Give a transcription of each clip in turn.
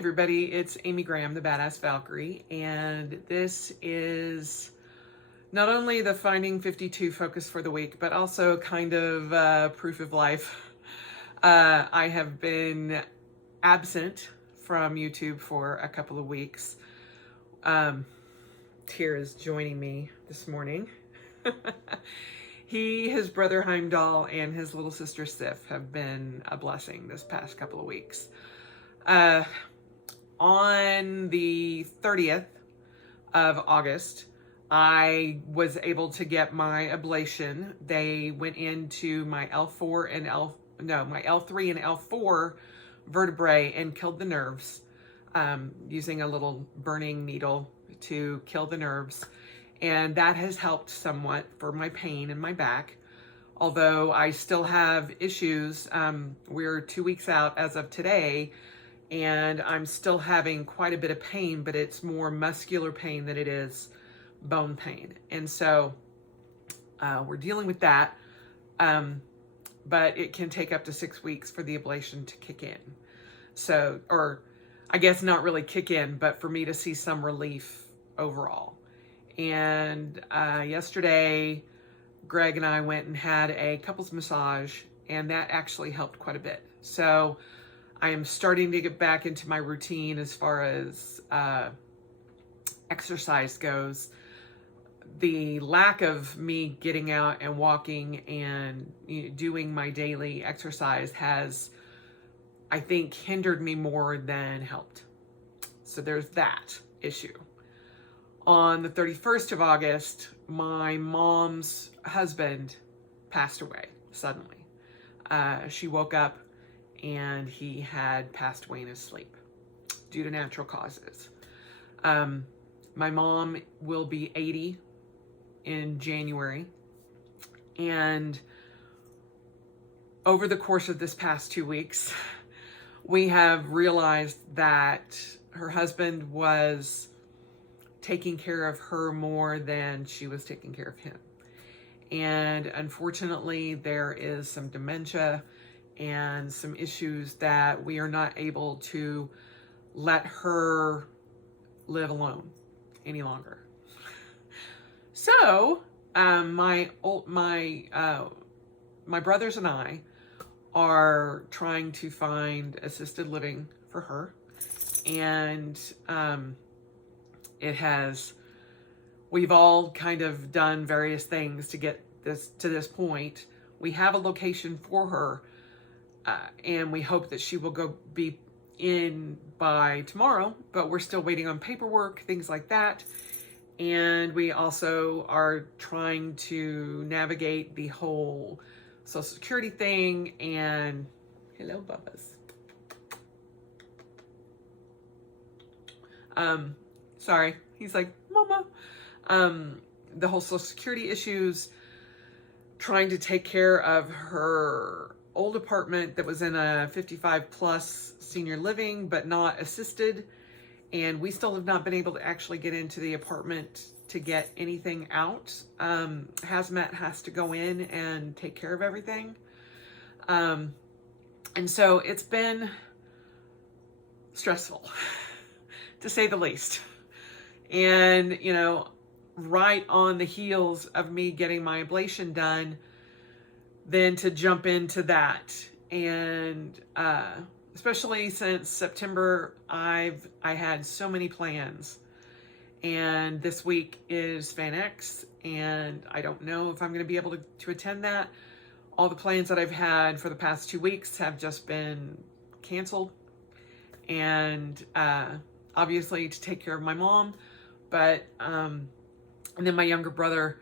everybody, it's Amy Graham, the Badass Valkyrie, and this is not only the Finding 52 focus for the week, but also kind of proof of life. I have been absent from YouTube for a couple of weeks. Tyr is joining me this morning. His brother Heimdall and his little sister Sif have been a blessing this past couple of weeks. On the 30th of August, I was able to get my ablation. They went into my L3 and L4 vertebrae and killed the nerves, using a little burning needle to kill the nerves. And that has helped somewhat for my pain in my back. Although I still have issues. We're 2 weeks out as of today, and I'm still having quite a bit of pain, but it's more muscular pain than it is bone pain. And so we're dealing with that. But it can take up to 6 weeks for the ablation to kick in. So, or I guess not really kick in, but for me to see some relief overall. And yesterday, Greg and I went and had a couples massage, and that actually helped quite a bit. So I am starting to get back into my routine as far as exercise goes. The lack of me getting out and walking and doing my daily exercise has, I think, hindered me more than helped. So there's that issue. On the 31st of August, my mom's husband passed away suddenly. She woke up and he had passed away in his sleep due to natural causes. My mom will be 80 in January. And over the course of this past 2 weeks, we have realized that her husband was taking care of her more than she was taking care of him. And unfortunately, there is some dementia and some issues that we are not able to let her live alone any longer. So, my brothers and I are trying to find assisted living for her, and we've all kind of done various things to get this to this point. We have a location for her, and we hope that she will be in by tomorrow, but we're still waiting on paperwork, things like that. And we also are trying to navigate the whole Social Security thing. And hello, Bubba's. Sorry, he's like, Mama. The whole Social Security issues, trying to take care of her old apartment that was in a 55 plus senior living, but not assisted. And we still have not been able to actually get into the apartment to get anything out. Hazmat has to go in and take care of everything. And so it's been stressful, to say the least. And, right on the heels of me getting my ablation done, then to jump into that. And especially since September, I had so many plans. And this week is Fan X, and I don't know if I'm going to be able to attend that. All the plans that I've had for the past 2 weeks have just been canceled. And obviously to take care of my mom, but and then my younger brother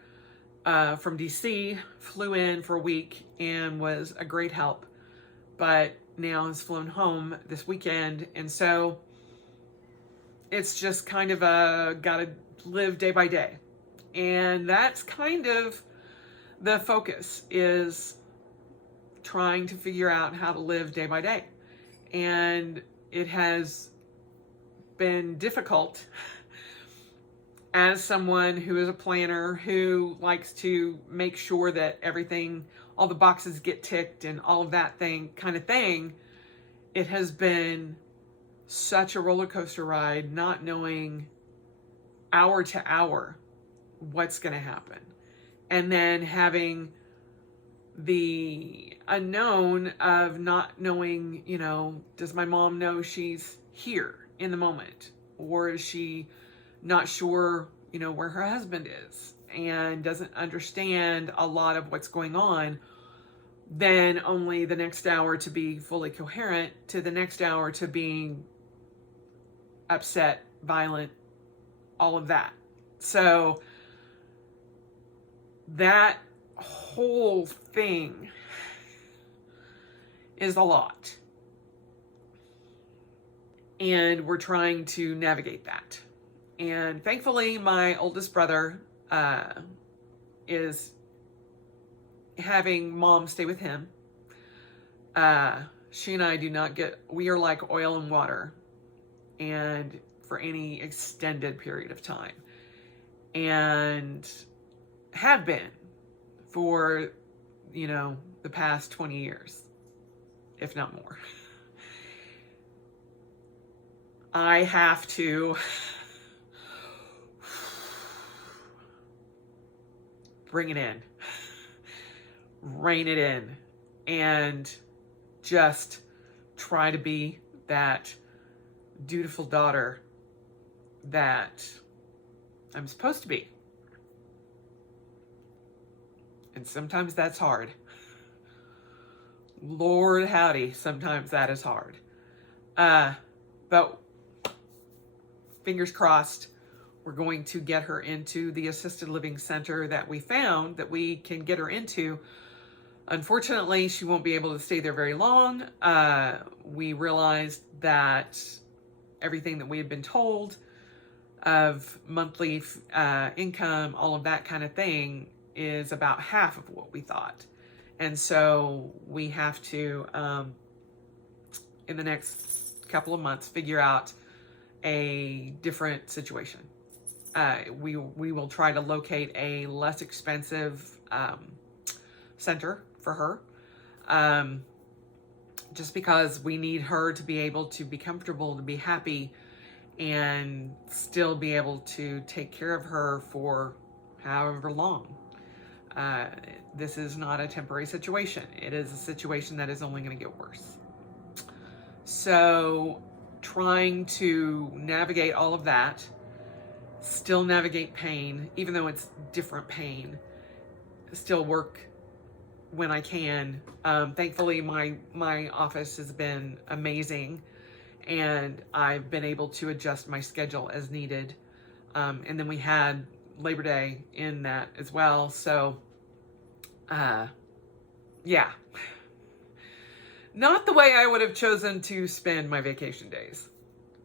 from DC flew in for a week and was a great help, but now has flown home this weekend. And so it's just kind of gotta live day by day. And that's kind of the focus, is trying to figure out how to live day by day. And it has been difficult as someone who is a planner, who likes to make sure that everything, all the boxes get ticked and all of that kind of thing. It has been such a roller coaster ride, not knowing hour to hour what's going to happen. And then having the unknown of not knowing, does my mom know she's here in the moment? Or is she not sure, where her husband is and doesn't understand a lot of what's going on? Then only the next hour to be fully coherent, to the next hour to being upset, violent, all of that. So that whole thing is a lot. And we're trying to navigate that. And thankfully, my oldest brother is having mom stay with him. She and I we are like oil and water, and for any extended period of time, and have been for, the past 20 years, if not more. I have to bring it in, rein it in, and just try to be that dutiful daughter that I'm supposed to be. And sometimes that's hard. Lord howdy, sometimes that is hard. But fingers crossed, we're going to get her into the assisted living center that we found that we can get her into. Unfortunately, she won't be able to stay there very long. We realized that everything that we had been told of monthly income, all of that kind of thing, is about half of what we thought. And so we have to, in the next couple of months, figure out a different situation. We will try to locate a less expensive center for her, just because we need her to be able to be comfortable, to be happy, and still be able to take care of her for however long. This is not a temporary situation. It is a situation that is only going to get worse. So trying to navigate all of that, still navigate pain, even though it's different pain, still work when I can. Thankfully, my office has been amazing, and I've been able to adjust my schedule as needed. And then we had Labor Day in that as well. So, yeah. Not the way I would have chosen to spend my vacation days.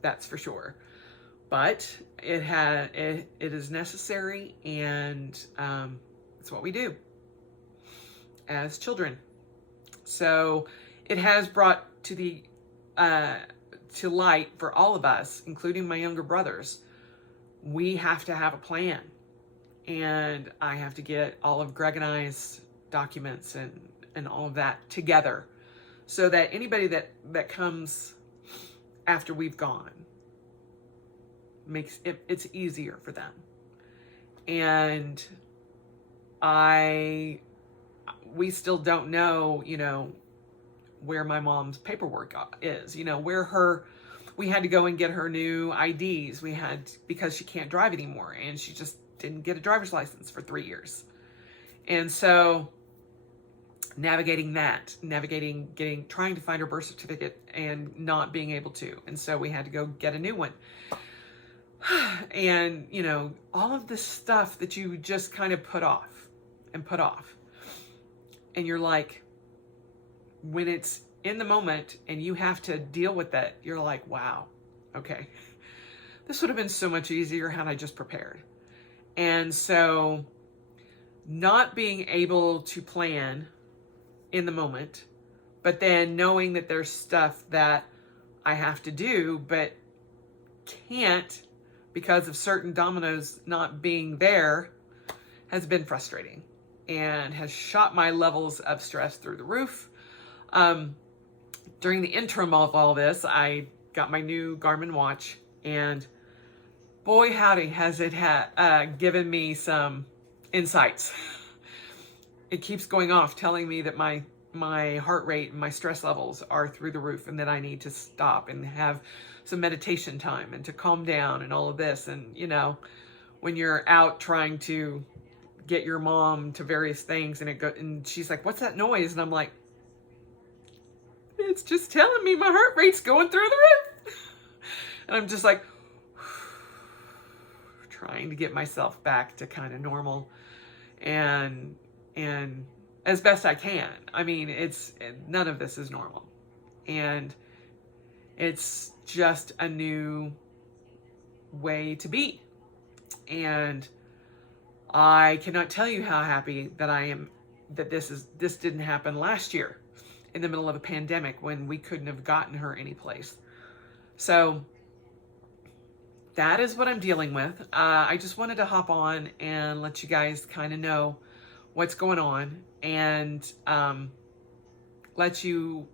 That's for sure. But it is necessary, and it's what we do as children. So it has brought to light for all of us, including my younger brothers, we have to have a plan. And I have to get all of Greg and I's documents and all of that together, so that anybody that comes after we've gone makes it's easier for them. And we still don't know, where my mom's paperwork is, we had to go and get her new IDs. Because she can't drive anymore, and she just didn't get a driver's license for 3 years. And so navigating trying to find her birth certificate and not being able to. And so we had to go get a new one. And, all of this stuff that you just kind of put off. And you're like, when it's in the moment and you have to deal with that, you're like, wow, okay. This would have been so much easier had I just prepared. And so not being able to plan in the moment, but then knowing that there's stuff that I have to do, but can't because of certain dominoes not being there, has been frustrating and has shot my levels of stress through the roof. During the interim of all this, I got my new Garmin watch, and boy howdy has it given me some insights. It keeps going off telling me that my heart rate and my stress levels are through the roof, and that I need to stop and have some meditation time and to calm down and all of this. And when you're out trying to get your mom to various things, and she's like, "What's that noise?" And I'm like, "It's just telling me my heart rate's going through the roof." And I'm just like trying to get myself back to kind of normal and as best I can. I mean, none of this is normal, and it's just a new way to be. And I cannot tell you how happy that I am that this didn't happen last year in the middle of a pandemic when we couldn't have gotten her anyplace. So that is what I'm dealing with. I just wanted to hop on and let you guys kind of know what's going on, and let you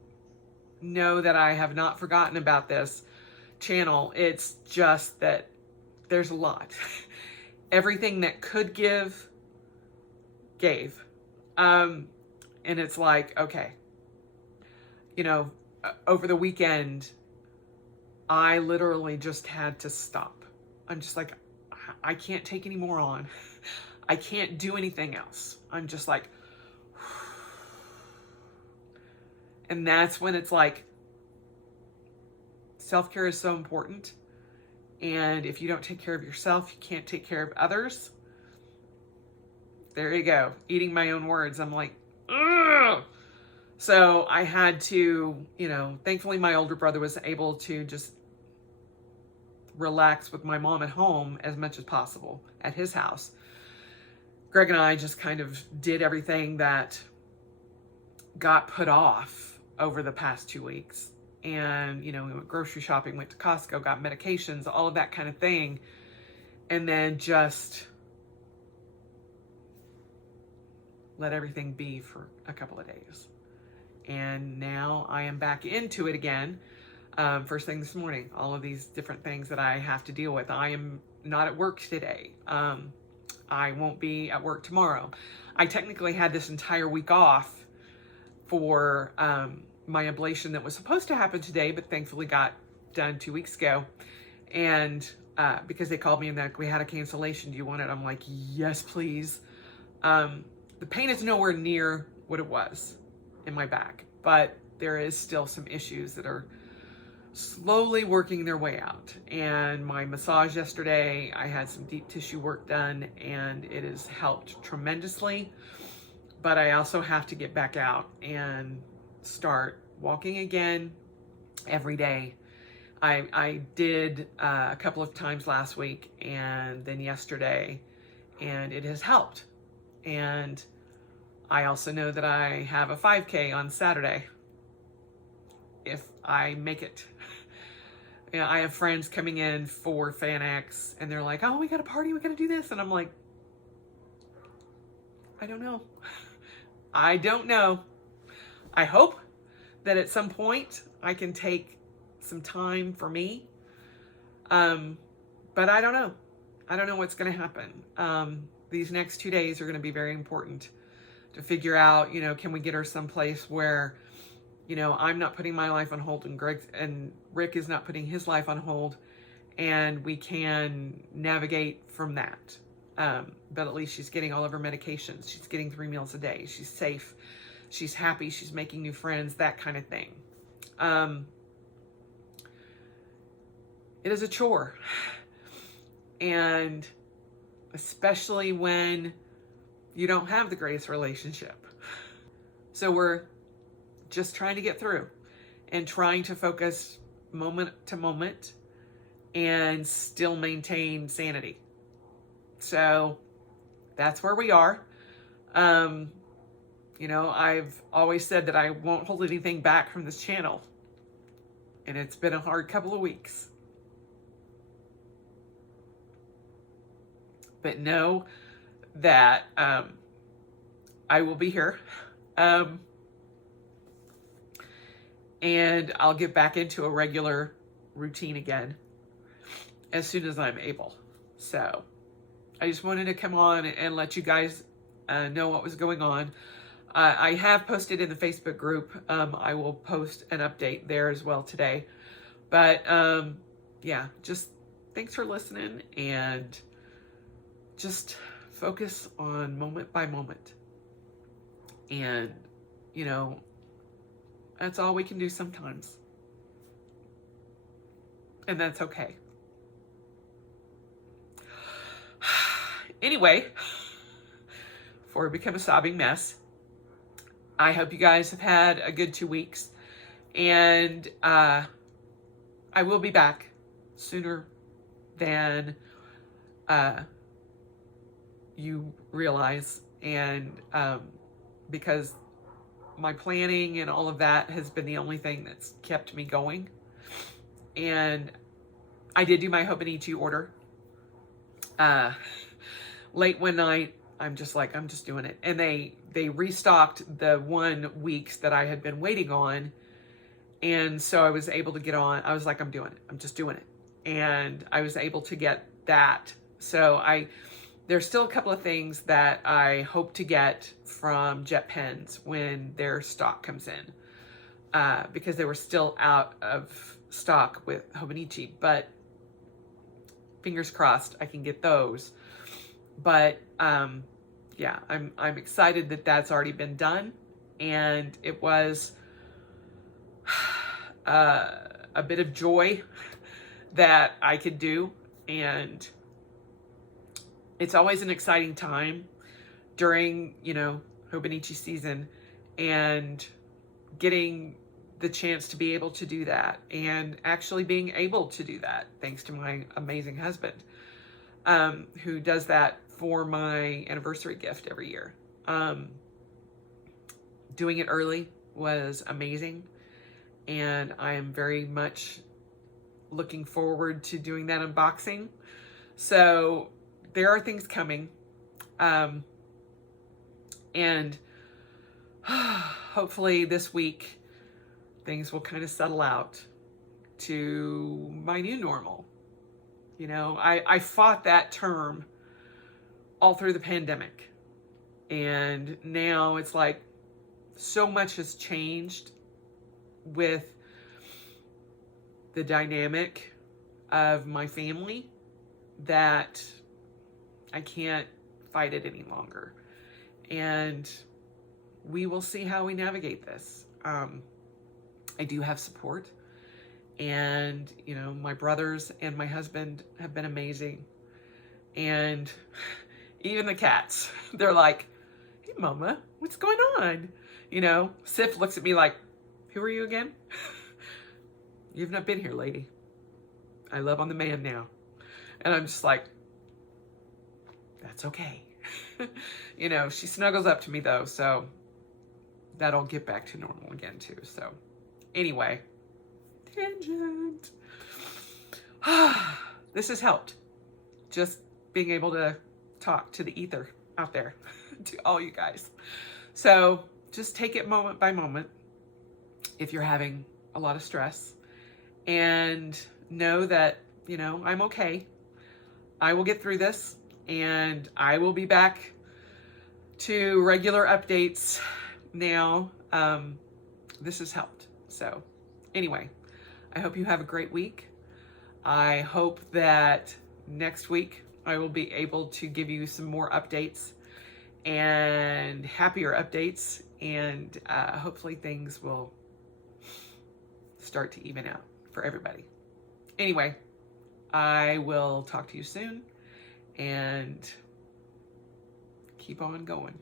know that I have not forgotten about this channel. It's just that there's a lot. Everything that could give, gave. And it's like, okay, over the weekend, I literally just had to stop. I'm just like, I can't take any more on. I can't do anything else. I'm just like, and that's when it's like, self-care is so important. And if you don't take care of yourself, you can't take care of others. There you go. Eating my own words. I'm like, ugh. So I had to, thankfully my older brother was able to just relax with my mom at home as much as possible at his house. Greg and I just kind of did everything that got put off over the past 2 weeks. And, we went grocery shopping, went to Costco, got medications, all of that kind of thing. And then just let everything be for a couple of days. And now I am back into it again. First thing this morning, all of these different things that I have to deal with. I am not at work today. I won't be at work tomorrow. I technically had this entire week off for my ablation that was supposed to happen today, but thankfully got done 2 weeks ago. And because they called me and we had a cancellation, do you want it? I'm like, yes, please. The pain is nowhere near what it was in my back, but there is still some issues that are slowly working their way out. And my massage yesterday, I had some deep tissue work done, and it has helped tremendously. But I also have to get back out and start walking again every day. I did a couple of times last week and then yesterday, and it has helped. And I also know that I have a 5K on Saturday if I make it. I have friends coming in for Fan X, and they're like, "Oh, we got a party, we got to do this." And I'm like, I don't know. I don't know. I hope that at some point I can take some time for me. But I don't know. I don't know what's going to happen. These next 2 days are going to be very important to figure out, can we get her someplace where, I'm not putting my life on hold, and Greg and Rick is not putting his life on hold, and we can navigate from that. But at least she's getting all of her medications. She's getting 3 meals a day. She's safe. She's happy. She's making new friends, that kind of thing. It is a chore. And especially when you don't have the greatest relationship. So we're just trying to get through and trying to focus moment to moment and still maintain sanity. So that's where we are. I've always said that I won't hold anything back from this channel. And it's been a hard couple of weeks. But know that I will be here. And I'll get back into a regular routine again as soon as I'm able. So I just wanted to come on and let you guys know what was going on. I have posted in the Facebook group. I will post an update there as well today. But yeah, just thanks for listening, and just focus on moment by moment. And, you know, that's all we can do sometimes. And that's okay. Anyway, before we become a sobbing mess, I hope you guys have had a good 2 weeks. And I will be back sooner than you realize. And because my planning and all of that has been the only thing that's kept me going. And I did do my Hobonichi order. Late one night, I'm just doing it. And they restocked the 1 weeks that I had been waiting on. And so I was able to get on. I was like, I'm doing it. I'm just doing it. And I was able to get that. So there's still a couple of things that I hope to get from Jet Pens when their stock comes in. Because they were still out of stock with Hobonichi. But fingers crossed I can get those. But yeah, I'm excited that that's already been done. And it was a bit of joy that I could do. And it's always an exciting time during, you know, Hobonichi season, and getting the chance to be able to do that, and actually being able to do that thanks to my amazing husband, who does that for my anniversary gift every year. Doing it early was amazing, and I am very much looking forward to doing that unboxing. So there are things coming, and hopefully this week things will kind of settle out to my new normal. You know, I fought that term all through the pandemic, and now it's like so much has changed with the dynamic of my family that I can't fight it any longer. And we will see how we navigate this. I do have support, and, you know, my brothers and my husband have been amazing. And even the cats, they're like, hey, Mama, what's going on? You know, Sif looks at me like, who are you again? You've not been here, lady. I love on the man now. And I'm just like, that's okay. You know, she snuggles up to me though, so that'll get back to normal again too. So anyway, tangent. This has helped. Just being able to talk to the ether out there to all you guys. So just take it moment by moment if you're having a lot of stress, and know that, you know, I'm okay. I will get through this, and I will be back to regular updates now. This has helped. So anyway, I hope you have a great week. I hope that next week I will be able to give you some more updates and happier updates, and hopefully things will start to even out for everybody. Anyway, I will talk to you soon, and keep on going.